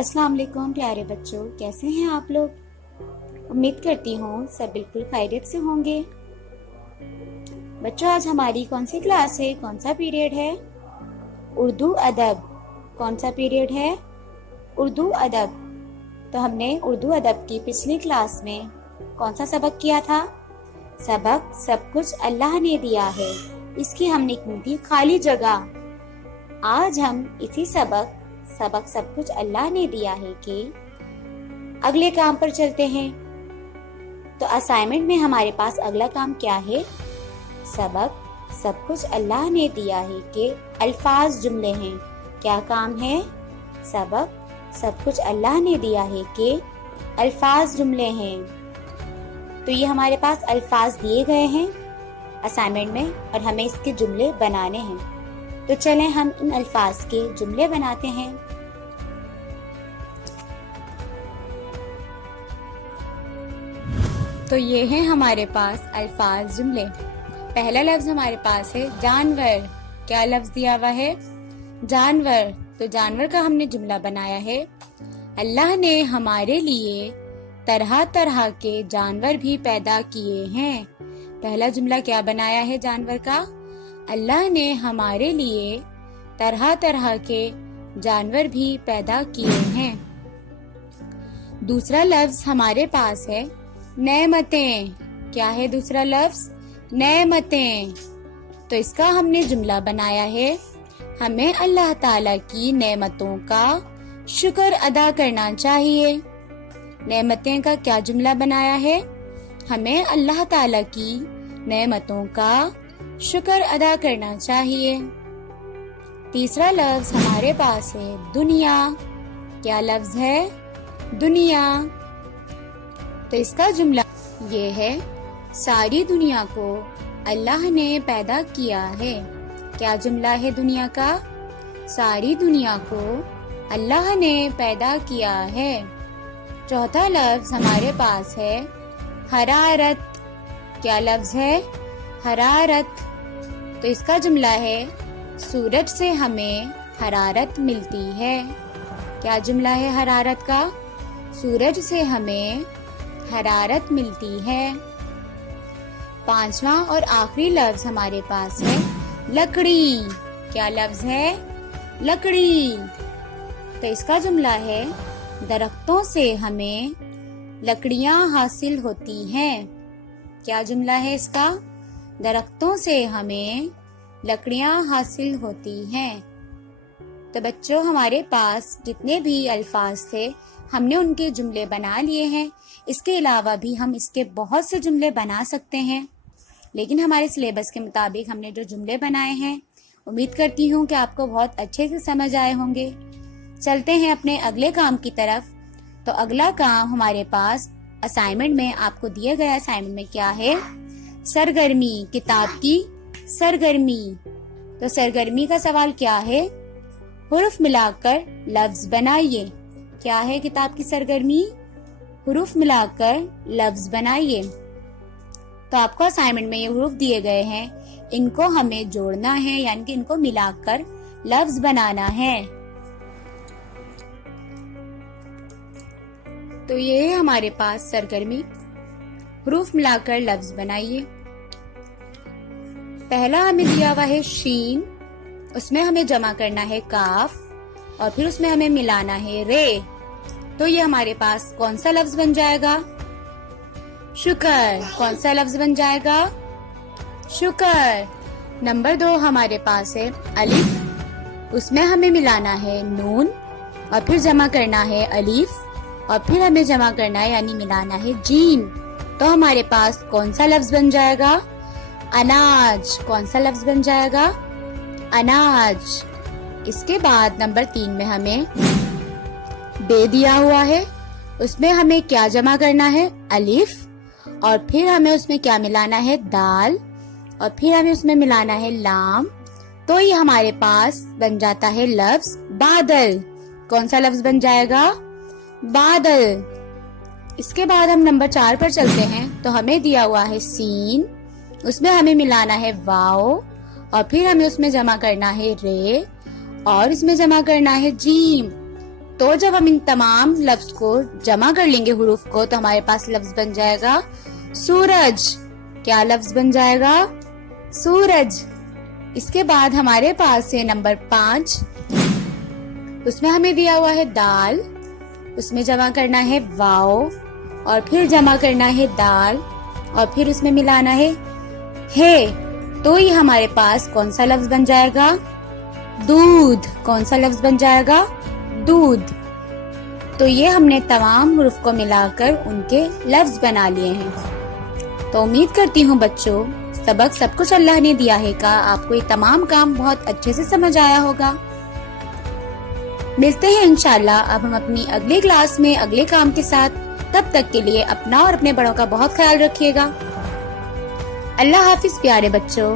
अस्सलाम वालेकुम प्यारे बच्चों, कैसे हैं आप लोग। उम्मीद करती हूँ सब बिल्कुल खैरियत से होंगे। बच्चों, आज हमारी कौन सी क्लास है, कौन सा पीरियड है? उर्दू अदब। कौन सा पीरियड है? उर्दू अदब। तो हमने उर्दू अदब की पिछली क्लास में कौन सा सबक किया था? सबक सब कुछ अल्लाह ने दिया है, इसकी हमने की थी खाली जगह। आज हम इसी सबक सब कुछ अल्लाह ने दिया है कि अगले काम पर चलते हैं। तो असाइनमेंट में हमारे पास अगला काम क्या है? सबक सब कुछ अल्लाह ने दिया है कि अल्फाज जुमले हैं। क्या काम है? सबक सब कुछ अल्लाह ने दिया है कि अल्फाज जुमले हैं। तो ये हमारे पास अल्फाज दिए गए हैं असाइनमेंट में और हमें इसके जुमले बनाने हैं। तो चलें हम इन अल्फाज के जुमले बनाते हैं। तो ये हैं हमारे पास अल्फाज जुमले। पहला लफ्ज हमारे पास है जानवर। क्या लफ्ज दिया हुआ है? जानवर। तो जानवर का हमने जुमला बनाया है, अल्लाह ने हमारे लिए तरह तरह के जानवर भी पैदा किए हैं। पहला जुमला क्या बनाया है जानवर का? अल्लाह ने हमारे लिए तरह तरह के जानवर भी पैदा किए हैं। दूसरा लफ्ज हमारे पास है नेमतें। क्या है दूसरा लफ्ज? नेमतें। तो इसका हमने जुमला बनाया है, हमें अल्लाह ताला की नेमतों का शुक्र अदा करना चाहिए। नेमतें का क्या जुमला बनाया है? हमें अल्लाह ताला की नेमतों का शुक्र अदा करना चाहिए। तीसरा लफ्ज हमारे पास है दुनिया। क्या लफ्ज है? दुनिया। तो इसका जुमला ये है, सारी दुनिया को अल्लाह ने पैदा किया है। क्या जुमला है दुनिया का? सारी दुनिया को अल्लाह ने पैदा किया है। चौथा लफ्ज हमारे पास है हरारत। क्या लफ्ज है? हरारत। तो इसका जुमला है, सूरज से हमें हरारत मिलती है। क्या जुमला है हरारत का? सूरज से हमें हरारत मिलती है। पांचवा और आखिरी लफ्ज हमारे पास है लकड़ी। क्या लफ्ज है? लकड़ी। तो इसका जुमला है, दरख्तों से हमें लकड़ियां हासिल होती हैं। क्या जुमला है इसका? दरख्तों से हमें लकड़ियां हासिल होती हैं। तो बच्चों, हमारे पास जितने भी अल्फाज थे हमने उनके जुमले बना लिए हैं। इसके अलावा भी हम इसके बहुत से जुमले बना सकते हैं, लेकिन हमारे सिलेबस के मुताबिक हमने जो जुमले बनाए हैं, उम्मीद करती हूँ कि आपको बहुत अच्छे से समझ आए होंगे। चलते हैं अपने अगले काम की तरफ। तो अगला काम हमारे पास असाइनमेंट में आपको दिया गया असाइनमेंट में क्या है? सरगर्मी। किताब की सरगर्मी। तो सरगर्मी का सवाल क्या है? हुरूफ मिलाकर लफ्ज बनाइए। क्या है किताब की सरगर्मी? हुरूफ मिलाकर लफ्ज बनाइए। तो आपको असाइनमेंट में ये हुरूफ दिए गए हैं, इनको हमें जोड़ना है, यानी कि इनको मिलाकर लफ्ज बनाना है। तो ये है हमारे पास सरगर्मी, हुरूफ मिलाकर लफ्ज बनाइए। पहला हमें दिया हुआ है शीन, उसमें हमें जमा करना है काफ और फिर उसमें हमें मिलाना है रे। तो ये हमारे पास कौन सा लफ्ज बन जाएगा? शुक्र। कौन सा लफ्ज बन जाएगा? शुक्र। नंबर 2 हमारे पास है अलिफ, उसमें हमें मिलाना है नून और फिर जमा करना है अलिफ और फिर हमें जमा करना है यानी मिलाना है जीम। तो हमारे पास कौन सा लफ्ज बन जाएगा? अनाज। कौन सा लफ्ज बन जाएगा? अनाज। इसके बाद नंबर 3 में हमें बे दिया हुआ है, उसमें हमें क्या जमा करना है? अलिफ और फिर हमें उसमें क्या मिलाना है? दाल और फिर हमें उसमें मिलाना है लाम। तो ये हमारे पास बन जाता है लफ्ज बादल। कौन सा लफ्ज बन जाएगा? बादल। इसके बाद हम नंबर 4 पर चलते हैं। तो हमें दिया हुआ है सीन, उसमें हमें मिलाना है वाओ और फिर हमें उसमें जमा करना है रे और इसमें जमा करना है जीम। تو جب ہم ان تمام لفظ کو جمع کر لیں گے حروف کو تو ہمارے پاس لفظ بن جائے گا سورج. کیا لفظ بن جائے گا؟ سورج. اس کے بعد ہمارے پاس ہے نمبر 5. اس میں ہمیں دیا ہوا ہے دال. اس میں جمع کرنا ہے واو اور پھر جمع کرنا ہے دال اور پھر اس میں ملانا ہے تو یہ ہمارے پاس کون سا لفظ بن جائے گا؟ دودھ. کون سا لفظ بن جائے گا؟ دودھ. تو یہ ہم نے تمام حروف کو ملا کر ان کے لفظ بنا لیے ہیں. تو امید کرتی ہوں بچوں سبق سب کچھ اللہ نے دیا ہے کا آپ کو یہ تمام کام بہت اچھے سے سمجھ آیا ہوگا. ملتے ہیں انشاءاللہ اب ہم اپنی اگلی کلاس میں اگلے کام کے ساتھ. تب تک کے لیے اپنا اور اپنے بڑوں کا بہت خیال رکھیے گا. اللہ حافظ پیارے بچوں.